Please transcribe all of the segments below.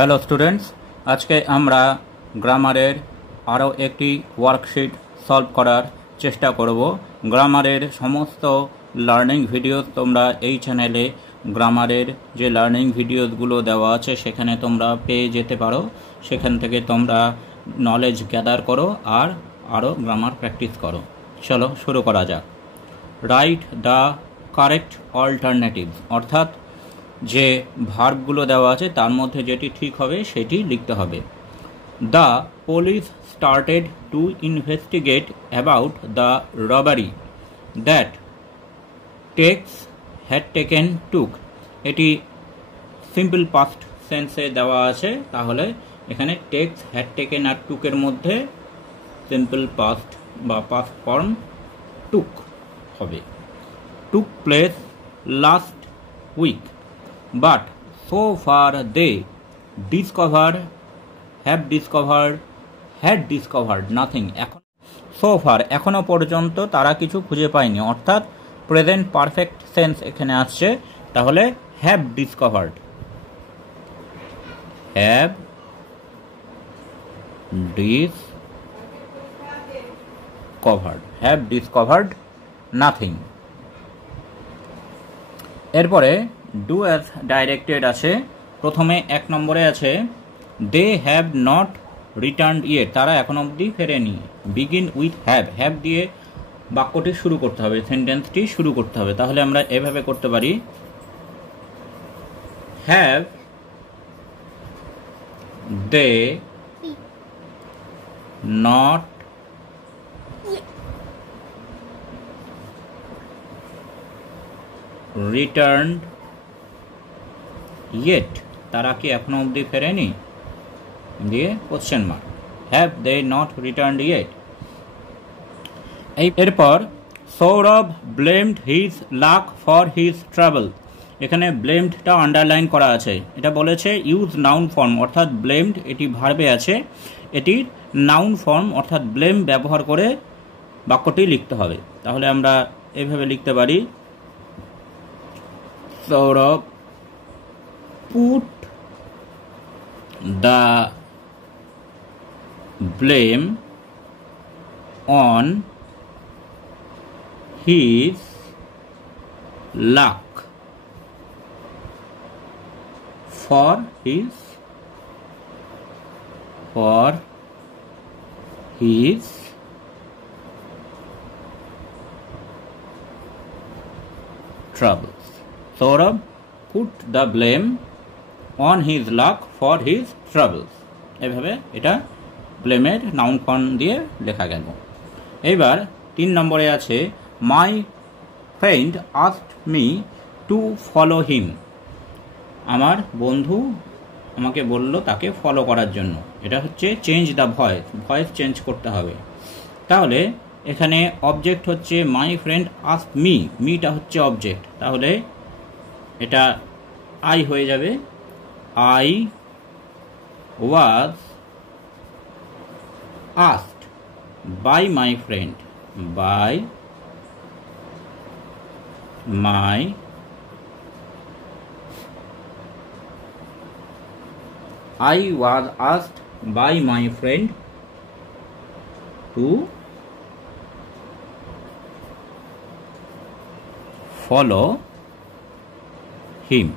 Hello students, আজকে আমরা গ্রামারের আরও একটি ওয়ার্কশিট সলভ করার চেষ্টা করব। গ্রামারের সমস্ত লার্নিং ভিডিওস তোমরা এই চ্যানেলে গ্রামারের যে লার্নিং ভিডিওসগুলো দেওয়া আছে সেখানে তোমরা পেয়ে যেতে পারো। সেখান থেকে তোমরা নলেজ গ্যাদার করো আর আরও গ্রামার প্র্যাকটিস করো। চলো শুরু করা যাক। রাইট দ্য কারেক্ট অল্টারনেটিভস, অর্থাৎ যে ভার্বগুলো দেওয়া আছে তার মধ্যে যেটি ঠিক হবে সেটি লিখতে হবে। The police started to investigate about the robbery that takes had taken took. এটি সিম্পল পাস্ট সেন্সে দেওয়া আছে, তাহলে এখানে টেক্স হ্যাড টেকেন আর টুকের মধ্যে সিম্পল পাস্ট বা পাস্ট ফর্ম টুক হবে। Took place last week, but so far they had discovered nothing. এখন so far এখনো পর্যন্ত তারা কিছু খুঁজে পায়নি, অর্থাৎ প্রেজেন্ট পারফেক্ট সেন্স এখানে আসছে, তাহলে have discovered nothing. এরপরে ডু অ্যাজ ডাইরেক্টেড আছে। প্রথমে এক নম্বরে আছে they have not returned yet, তারা এখন অবধি ফেরেনি। বিগিন উইথ হ্যাভ দিয়ে বাক্যটি শুরু করতে হবে, সেন্টেন্সটি শুরু করতে হবে। তাহলে আমরা এভাবে করতে পারি, have they not returned yet, তারা কি এখনো অবধি ফেরেনি দিয়ে question mark. Have they not returned yet. এরপর Sourav blamed his luck for his travel. এখানে ব্লেমডটা আন্ডারলাইন করা আছে, এটা বলেছে ইউজ নাউন ফর্ম, অর্থাৎ ব্লেমড এটি ভার্বে আছে, এটির নাউন ফর্ম অর্থাৎ ব্লেম ব্যবহার করে বাক্যটি লিখতে হবে। তাহলে আমরা এভাবে লিখতে পারি, Sourav put the blame on his luck for his troubles. Saurabh put the blame on his luck for his troubles. এভাবে এটা ব্লেমের নাউন ফর্ম দিয়ে লেখা গেল। এবার 3 নম্বরে আছে my friend asked me to follow him. আমার বন্ধু আমাকে বলল তাকে ফলো করার জন্য। এটা হচ্ছে চেঞ্জ দ্য ভয়েস চেঞ্জ করতে হবে। তাহলে এখানে অবজেক্ট হচ্ছে মাই ফ্রেন্ড আস্কড মিটা হচ্ছে অবজেক্ট, তাহলে এটা আই হয়ে যাবে। I was asked by my friend, I was asked by my friend to follow him.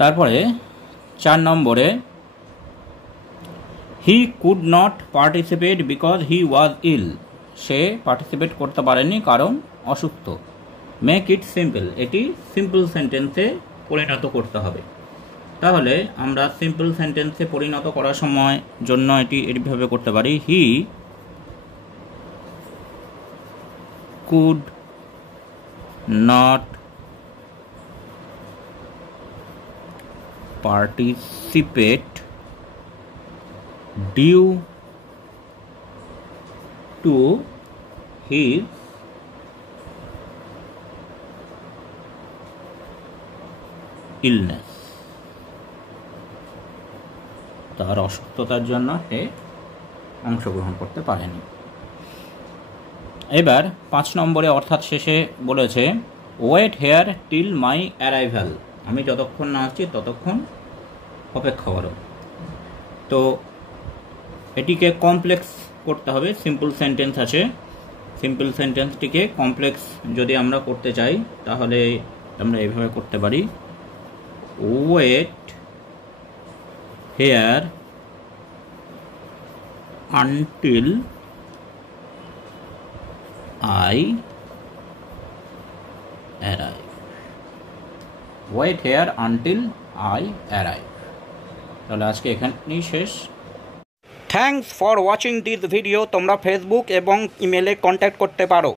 তারপরে 4 নম্বরে he could not participate because he was ill. সে পার্টিসিপেট করতে পারেনি কারণ অসুস্থ। মেক ইট সিম্পল, এটি সিম্পল সেন্টেন্সে পরিণত করতে হবে। তাহলে আমরা সিম্পল সেন্টেন্সে পরিণত করার সময় জন্য এটি এইভাবে করতে পারি, হি could not participate due to his illness. তার অসুস্থতার জন্য সে অংশগ্রহণ করতে পারেনি। এবার 5 নম্বরে অর্থাৎ শেষে বলেছে wait here till my arrival. আমি যতক্ষণ না আসছি ততক্ষণ অপেক্ষা করো। তো এটিকে কমপ্লেক্স করতে হবে। সিম্পল সেন্টেন্স আছে, সিম্পল সেন্টেন্সটিকে কমপ্লেক্স যদি আমরা করতে চাই তাহলে আমরা এইভাবে করতে পারি, wait here until I arrive. Wait here until I arrive. তাহলে আজকে এখানেই শেষ। Thanks for watching this video. তোমরা ফেসবুক এবং ইমেলে কন্ট্যাক্ট করতে পারো।